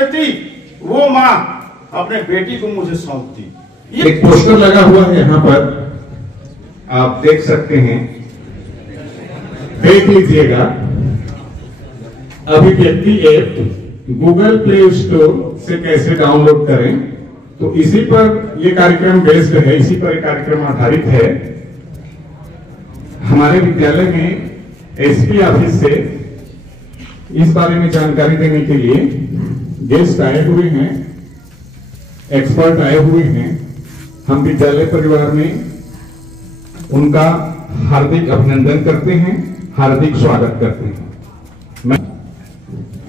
देती, वो माँ अपने बेटी को मुझे सौंपती। एक पोस्टर लगा हुआ है यहाँ पर, आप देख सकते हैं, देख लीजिएगा। अभिव्यक्ति ऐप गूगल प्ले स्टोर से कैसे डाउनलोड करें, तो इसी पर ये कार्यक्रम बेस्ड है, इसी पर ये कार्यक्रम आधारित है। हमारे विद्यालय में एसपी ऑफिस से इस बारे में जानकारी देने के लिए गेस्ट आए हुए हैं, एक्सपर्ट आए हुए हैं। हम विद्यालय परिवार में उनका हार्दिक अभिनंदन करते हैं, हार्दिक स्वागत करते हैं।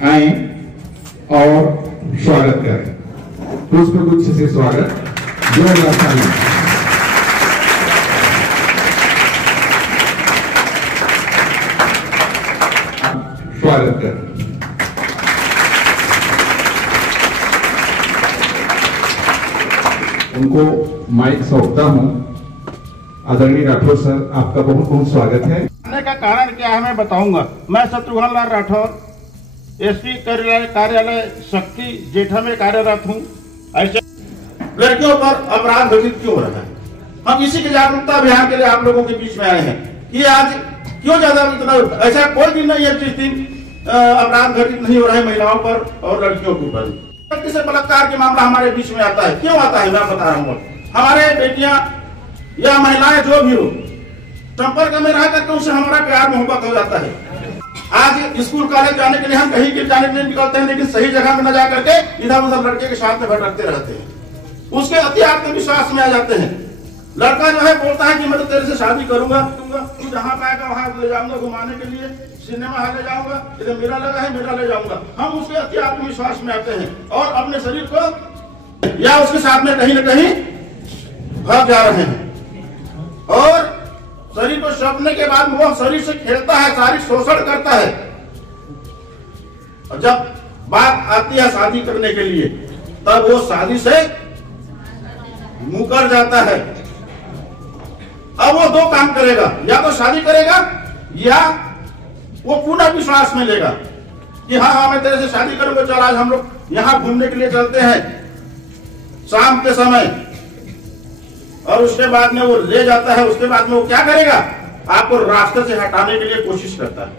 आए और स्वागत करें, पुष्पगुच्छ से स्वागत। स्वागत करें। उनको माइक सौंपता हूं। आदरणीय राठौर सर, आपका बहुत बहुत स्वागत है। आने का कारण क्या है मैं बताऊंगा। मैं शत्रुघ्न लाल राठौर, एसपी कार्यालय शक्ति जेठा में कार्यरत हूँ। ऐसे लड़कियों पर अपराध घटित क्यों हो रहा है, हम इसी के जागरूकता अभियान के लिए आप लोगों के बीच में आए हैं कि आज क्यों ज्यादा इतना, ऐसा कोई दिन नहीं है जिस दिन अपराध घटित नहीं हो रहे महिलाओं पर और लड़कियों के ऊपर। से बलात्कार के मामला हमारे बीच में आता है, क्यों आता है मैं बता रहा हूँ। हमारे बेटियां या महिलाएं जो भी हो, संपर्क में रह करके उससे हमारा प्यार मोहब्बत हो जाता है। आज स्कूल कॉलेज जाने के लिए हम कहीं के जाने के लिए निकलते हैं, लेकिन सही जगह में न जा करके इधर उधर लड़के के साथ में भटकते रहते हैं। उसके अति आत्मविश्वास में आ जाते हैं। लड़का जो है बोलता है कि मैं तो तेरे से शादी करूंगा, तू जहाँ पाएगा वहां ले जाऊंगा घुमाने के लिए, सिनेमा हॉल ले जाऊंगा, इधर मेला लगा है मेला ले जाऊंगा। हम उसके अति आत्मविश्वास में आते हैं और अपने शरीर को या उसके साथ में कहीं न कहीं भाग जा रहे हैं और शरीर को सौंपने के बाद वो शरीर से खेलता है, शारीरिक शोषण करता है। और जब बात आती है शादी करने के लिए, तब वो शादी से मुकर जाता है। अब वो दो काम करेगा, या तो शादी करेगा या वो पूर्ण विश्वास में लेगा कि हाँ मैं तेरे से शादी करूंगा, चल आज हम लोग यहाँ घूमने के लिए चलते हैं शाम के समय। और उसके बाद में वो ले जाता है। उसके बाद में वो क्या करेगा, आपको रास्ते से हटाने के लिए कोशिश करता है।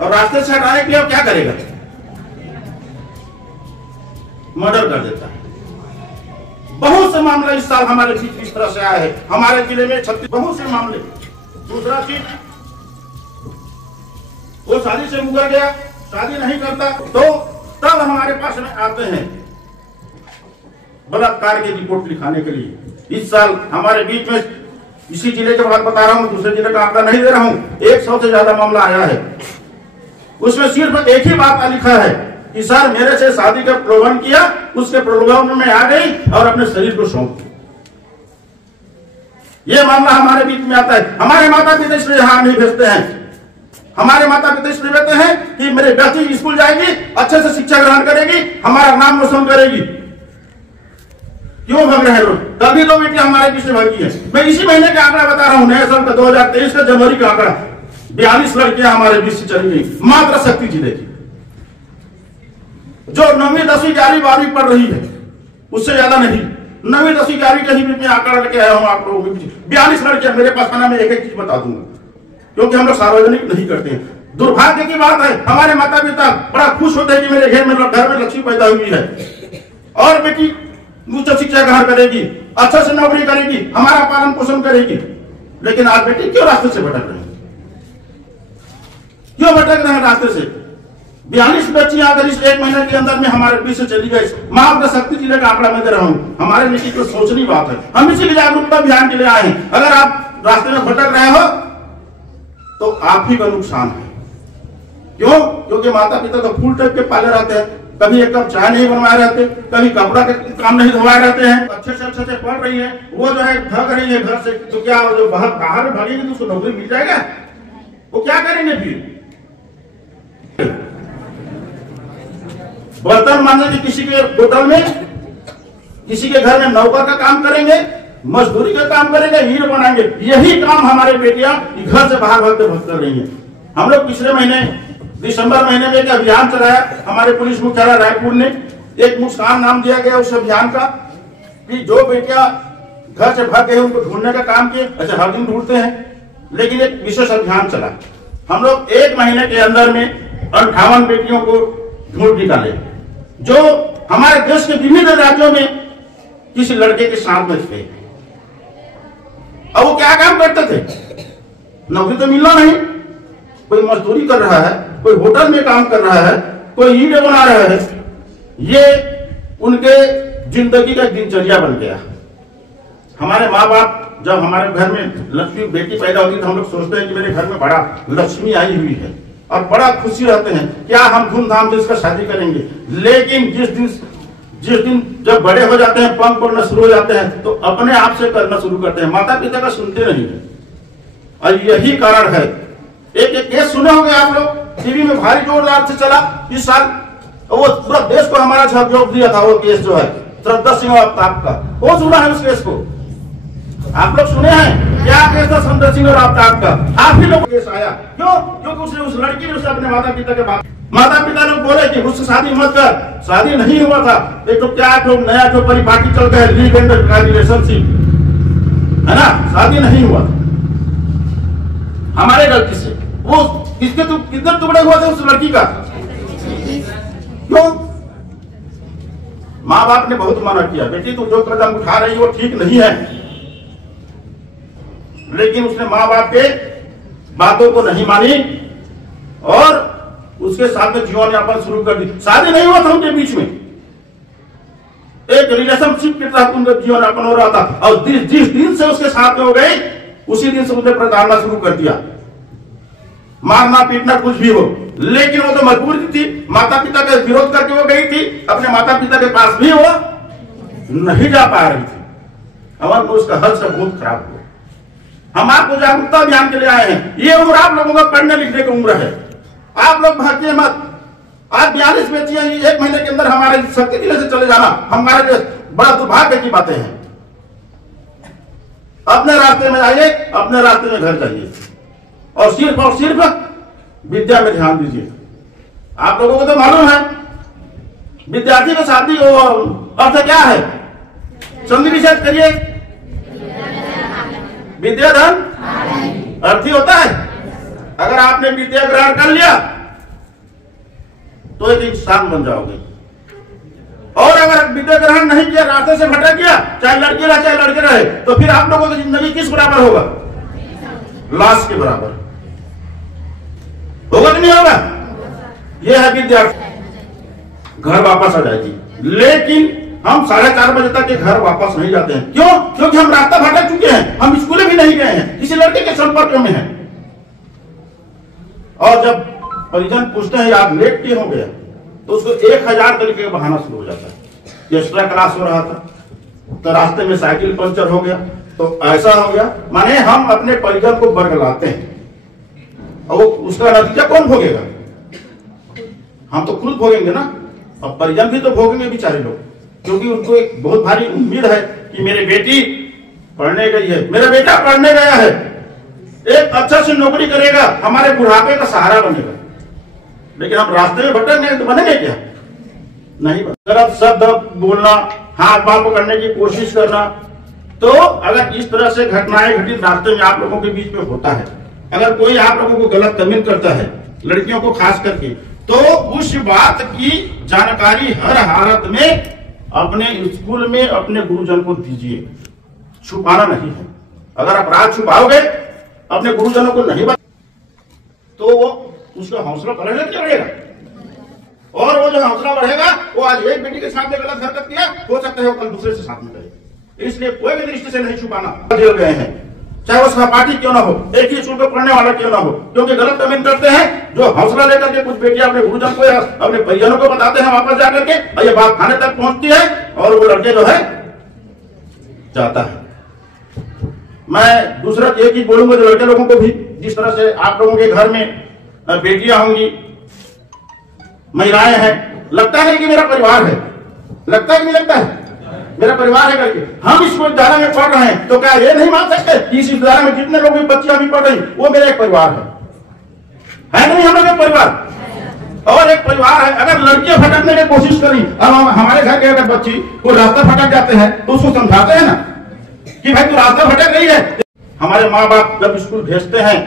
और रास्ते से हटाने के लिए वो क्या करेगा, मर्डर कर देता है। बहुत से मामले इस साल हमारे बीच इस तरह से आए हैं। हमारे जिले में 36 बहुत से मामले। दूसरा चीज, वो शादी से मुकर गया, शादी नहीं करता, तो तब हमारे पास में आते हैं बलात्कार की रिपोर्ट लिखाने के लिए। इस साल हमारे बीच में, इसी जिले के बात बता रहा हूं, दूसरे जिले का आंकड़ा नहीं दे रहा हूं, 100 से ज्यादा मामला आया है। उसमें सिर्फ एक ही बात लिखा है कि सर मेरे से शादी का प्रलोभन किया, उसके प्रलोभन में आ गई और अपने शरीर को सौंप दिया। ये मामला हमारे बीच में आता है। हमारे माता पिता इसलिए यहाँ नहीं भेजते हैं। हमारे माता पिता इसलिए भेजते हैं कि मेरे बेटी स्कूल जाएगी, अच्छे से शिक्षा ग्रहण करेगी, हमारा नाम रोशन करेगी। क्यों भाग रहे हैं लोग? तभी दो बेटियां हमारे बीच में भागी है। मैं इसी महीने का आंकड़ा बता रहा हूँ, नए साल का 2023 का जनवरी का आंकड़ा, 42 लड़कियां हमारे बीच से चली गई, मात्र शक्ति जिले की, जो 9वीं 10वीं 11वीं 12वीं पढ़ रही है, उससे ज्यादा नहीं। 9वीं 10वीं 11वीं के ही आंकड़ा लेके आया हूँ आप लोगों के बीच। 42 लड़कियां मेरे पास खाना में एक एक चीज बता दूंगा, क्योंकि हम लोग सार्वजनिक नहीं करते हैं। दुर्भाग्य की बात है, हमारे माता पिता बड़ा खुश होते हैं कि मेरे घर में लक्ष्मी पैदा हुई है और बेटी उच्च शिक्षा ग्रहण करेगी, अच्छा से नौकरी करेगी, हमारा पालन पोषण करेगी। लेकिन आज बेटी क्यों रास्ते से भटक रहे हैं, क्यों भटक रहे हैं रास्ते से? 42 बच्चियां अगर इस एक महीने के अंदर में हमारे बीच से चली गई, मात्र शक्ति जिले का आंकड़ा मैं दे रहा हूँ। हमारे लिए तो सोचनी बात है। हम इसी जागरूकता अभियान के लिए आए हैं। अगर आप रास्ते में भटक रहे हो तो आप ही का नुकसान है। क्यों? क्योंकि माता पिता तो फूल टाइप के पाले रहते हैं, कभी एक कप चाय नहीं बनवाए रहते, कभी कपड़ा के काम नहीं धोवाए रहते हैं। अच्छे से पढ़ रही है, वो जो है भाग रही है घर से, तो क्या जो बाहर में भागेगी तो उसको नौकरी मिल जाएगा? वो क्या करेंगे फिर? बर्तन मारने की किसी के होटल में, किसी के घर में नौकर का काम करेंगे, मजदूरी का काम करेंगे, हीरो बनाएंगे। यही काम हमारे बेटियां घर से बाहर भागते कर रही हैं। हम लोग पिछले महीने दिसंबर महीने में एक अभियान चलाया, हमारे पुलिस मुख्यालय रायपुर ने एक मुस्कान नाम दिया गया उस अभियान का कि जो बेटियां घर से भाग गए उनको ढूंढने का काम किए। अच्छा, हर दिन ढूंढते हैं, लेकिन एक विशेष अभियान चला। हम लोग 1 महीने के अंदर में 58 बेटियों को ढूंढ निकाले जो हमारे देश के विभिन्न राज्यों में किसी लड़के के साथ में थे। अब वो क्या काम करते थे? नौकरी तो मिलना नहीं, कोई मजदूरी कर रहा है, कोई होटल में काम कर रहा है, कोई ईंटें बना रहा है। ये उनके जिंदगी का दिनचर्या बन गया। हमारे माँ बाप जब हमारे घर में लक्ष्मी बेटी पैदा होती है तो हम लोग सोचते हैं कि मेरे घर में बड़ा लक्ष्मी आई हुई है और बड़ा खुशी रहते हैं, क्या हम धूमधाम से इसका शादी करेंगे। लेकिन जिस दिन जब बड़े हो जाते हैं, पंख पड़ना शुरू हो जाते हैं, तो अपने आप से करना शुरू करते हैं, माता पिता का सुनते नहीं है। और यही कारण है। एक केस सुने होंगे आप लोग, टीवी में भारी जोरदार से चला इस साल, वो पूरा देश को हमारा झकझोर दिया था। वो केस जो है श्रद्धा सिंह और आफ्ताब का, कौन सुना है उस केस को? आप लोग सुने हैं? क्या केस था श्रद्धा सिंह और आफ्ताब का? आप ही लोग केस आया क्यों? क्योंकि उसने उस लड़की ने उसे अपने माता पिता के बात, माता पिता लोग बोले कि उससे शादी मत कर, शादी नहीं हुआ था। एक तो क्या नया जो परिपाटी चल गया लीग एंड रिलेशनशिप, है ना, शादी नहीं हुआ हमारे गलती से। वो किसके कितने टुकड़े हुए थे उस लड़की का? क्यों? माँ बाप ने बहुत मना किया, बेटी तू जो कदम उठा रही वो ठीक नहीं है, लेकिन उसने माँ बाप के बातों को नहीं मानी और उसके साथ में जीवन यापन शुरू कर दी। शादी नहीं हुआ था उनके बीच में, एक रिलेशनशिप के तहत उनका जीवन यापन हो रहा था। और जिस दिन से उसके साथ में हो गई उसी दिन से उन्हें प्रताड़ना शुरू कर दिया, मारना पीटना कुछ भी हो। लेकिन वो तो मजबूरी थी, माता पिता का विरोध करके वो गई थी, अपने माता पिता के पास भी वो नहीं जा पा रही थी। हमारे को उसका हद से बहुत खराब हुआ। हम आपको जागरूकता अभियान के लिए आए हैं। ये उम्र आप लोगों का पढ़ने लिखने की उम्र है, आप लोग भागिए मत। आज 42 बेटियां 1 महीने के अंदर हमारे सबके जिले से चले जाना हमारे लिए बड़ा दुर्भाग्य की बातें हैं। अपने रास्ते में आइए, अपने रास्ते में घर जाइए और सिर्फ विद्या में ध्यान दीजिए। आप लोगों को तो मालूम है विद्यार्थी का शादी अर्थ क्या है? संधि विच्छेद करिए, विद्या धन अर्थी होता है। अगर आपने विद्या ग्रहण कर लिया तो एक इंसान बन जाओगे, और अगर विद्या ग्रहण नहीं किया, रास्ते से भटक गया, चाहे लड़की रहे चाहे लड़के रहे, तो फिर आप लोगों की जिंदगी किस बराबर होगा? लाश के बराबर होगा कि नहीं होगा? यह है विद्यार्थी। घर वापस आ जाएगी, लेकिन हम 4:30 बजे तक के घर वापस नहीं जाते हैं। क्यों? क्योंकि हम रास्ता भटक चुके हैं, हम स्कूल भी नहीं गए हैं, किसी लड़के के संपर्क में हैं। और जब परिजन पूछते हैं आप लेट क्यों हो गया, तो उसको 1000 तरीके का बहाना शुरू हो जाता है। एक्स्ट्रा क्लास हो रहा था, तो रास्ते में साइकिल पंचर हो गया, तो ऐसा हो गया। माने हम अपने परिजन को बरगलाते हैं और उसका नतीजा कौन भोगेगा? हम तो खुद भोगेंगे ना, और परिजन भी तो भोगेंगे बेचारे लोग, क्योंकि उनको एक बहुत भारी उम्मीद है कि मेरी बेटी पढ़ने गई है, मेरा बेटा पढ़ने गया है, एक अच्छा से नौकरी करेगा, हमारे बुढ़ापे का सहारा बनेगा। लेकिन हम रास्ते में भटकेंगे तो बनेंगे क्या? नहीं बनेंगे। गलत शब्द बोलना, हाथ बात पकड़ने की कोशिश करना, तो अगर इस तरह से घटनाएं घटित रास्ते में आप लोगों के बीच में होता है, अगर कोई आप लोगों को गलत कमेंट करता है, लड़कियों को खास करके, तो उस बात की जानकारी हर हालत में अपने स्कूल में अपने गुरुजन को दीजिए। छुपाना नहीं है। अगर अपराध छुपाओगे, अपने गुरुजनों को नहीं बता, तो वो उसका हौसला बढ़ेगा क्या बढ़ेगा? और वो जो हौसला बढ़ेगा, वो आज एक बेटी के साथ में गलत हरकत किया, हो सकता है वो कल दूसरे से साथ में करे। इसलिए कोई भी दृष्टि से नहीं छुपाना। जेल गए हैं, चाहे वो सहपाठी क्यों ना हो, एक ही स्कूल में पढ़ने वाला क्यों ना हो, क्योंकि गलत कमेंट करते हैं। जो हौसला लेकर के कुछ बेटियां अपने गुरुजन को या अपने परिजनों को बताते हैं वापस जाकर के, और ये बात थाने तक पहुंचती है और वो लड़के जो है जाता है। मैं दूसरा एक ही बोलूंगा जो लड़के लोगों को भी, जिस तरह से आप लोगों के घर में बेटियां होंगी, महिलाएं हैं, लगता है कि मेरा परिवार है, लगता है कि नहीं लगता है मेरा परिवार है करके। हम इस विद्यालय में पढ़ रहे हैं, तो क्या ये नहीं मान सकते कि इस विद्यालय में जितने लोग भी बच्चियां भी पढ़ रही, वो मेरा एक परिवार है नहीं? हम लोग एक परिवार और एक परिवार है, अगर लड़कियां भटकने की कोशिश करी, अब हमारे घर के अगर बच्ची को रास्ता भटक जाते हैं तो उसको समझाते हैं ना कि भाई तू रास्ता भटक रही है। हमारे माँ बाप जब स्कूल भेजते हैं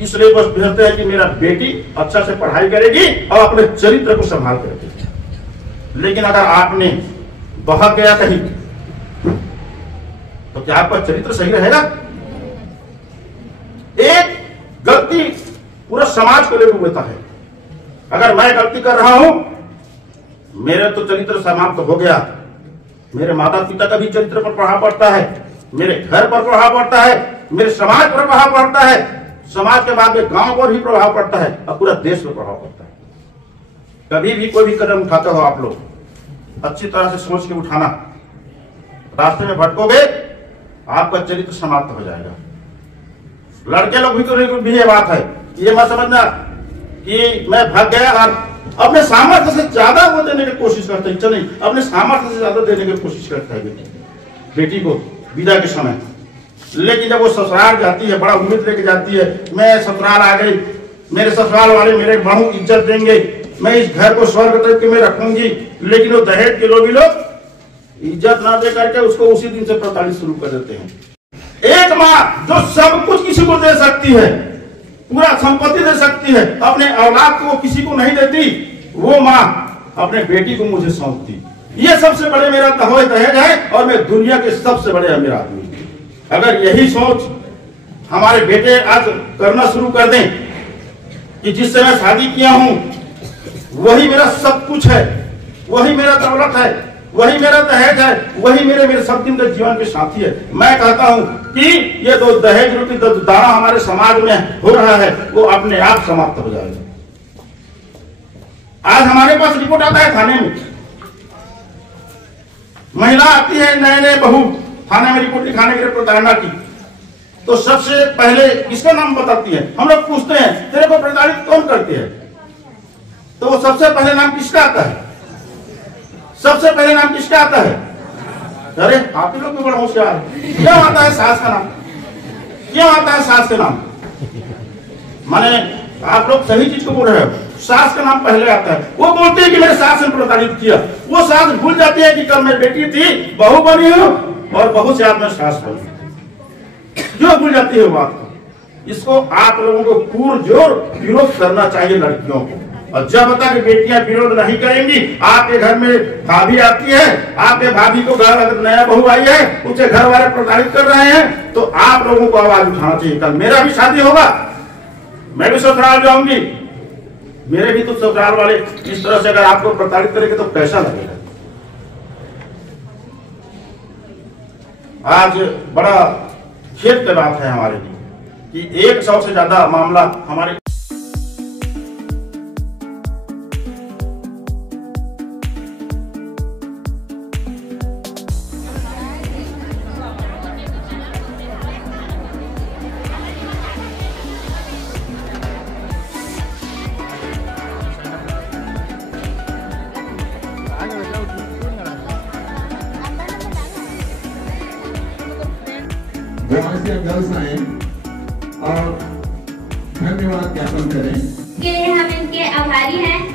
इसलिए बस भेजते हैं कि मेरा बेटी अच्छा से पढ़ाई करेगी और अपने चरित्र को संभाल कर रखेगी। लेकिन अगर आपने बहक गया कहीं तो क्या आपका चरित्र सही रहेगा? एक गलती पूरा समाज को लेकर होता है। अगर मैं गलती कर रहा हूं, मेरे तो चरित्र समाप्त हो गया, मेरे माता पिता का भी चरित्र पर प्रभाव पड़ता है, मेरे घर पर प्रभाव पड़ता है, मेरे समाज पर प्रभाव पड़ता है, समाज के बाद में गांव पर भी प्रभाव पड़ता है और पूरा देश पर प्रभाव पड़ता है। कभी भी कोई भी कदम उठाते हो आप लोग अच्छी तरह से सोच के उठाना, रास्ते में भटकोगे आपका चरित्र समाप्त हो जाएगा। लड़के लोग भी ये बात है, ये मत समझना कि मैं भाग गया और अपने सामर्थ्य से ज्यादा वो देने की कोशिश करते हैं। चलिए अपने सामर्थ्य से ज्यादा देने की कोशिश करता है बेटी को विदा के समय। लेकिन जब वो ससुराल जाती है, बड़ा उम्मीद लेके जाती है, मैं ससुराल आ गई, मेरे ससुराल वाले मेरे बहू इज्जत देंगे, मैं इस घर को स्वर्ग तक के में रखूंगी। लेकिन वो दहेज के लोग इज्जत ना दे करके उसको उसी दिन से प्रताड़ित शुरू कर देते हैं। एक माँ जो सब कुछ किसी को दे सकती है, पूरा संपत्ति दे सकती है, अपने औलाद को किसी को नहीं देती, वो माँ अपने बेटी को मुझे सौंपती। ये सबसे बड़े मेरा दहेज है और मैं दुनिया के सबसे बड़े अमीर आदमी। अगर यही सोच हमारे बेटे आज करना शुरू कर दें कि जिससे मैं शादी किया हूं वही मेरा सब कुछ है, वही मेरा दौलत है, वही मेरा दहेज है, वही मेरे सब दिन के जीवन के साथी है, मैं कहता हूं कि ये दो दहेज रूपी दाना हमारे समाज में हो रहा है वो अपने आप समाप्त हो जाएगा। आज हमारे पास रिपोर्ट आता है थाने में, महिला आती है नए नए बहू थाने में रिपोर्ट लिखाने के लिए प्रताड़ना की, तो सबसे पहले किसका नाम बताती है? हम लोग पूछते हैं तेरे को प्रताड़ित कौन करती है, तो वो सबसे पहले नाम किसका आता है? सबसे पहले नाम किसका आता है? अरे आप लोग भी बड़ा होशियार है। क्यों आता है सास का नाम? क्यों आता है सास का नाम? माने आप लोग सही चीज को बोल रहे हो, सास का नाम पहले आता है। वो बोलते हैं कि मेरे सास ने प्रताड़ित किया, वो सास भूल जाती है कि कल मैं बेटी थी, बहू बनी हूं और बहू से आज मैं सास बनी, जो भूल जाती है बात को। इसको आप लोगों को पुरजोर विरोध करना चाहिए लड़कियों को। और जब तक बेटियां विरोध नहीं करेंगी, आपके घर में भाभी आती है, आपके भाभी को घर अगर नया बहू आई है उसे घर वाले प्रताड़ित कर रहे हैं, तो आप लोगों को आवाज उठाना चाहिए। कल मेरा भी शादी होगा, मैं भी ससुराल जाऊंगी, मेरे भी तो ससुराल वाले इस तरह से अगर आपको प्रताड़ित करेंगे तो कैसा लगेगा? आज बड़ा खेद की बात है हमारे लिए कि 100 से ज्यादा मामला हमारे बॉयज या गर्ल्स आए और धन्यवाद ज्ञापन करें के हम इनके आभारी हैं।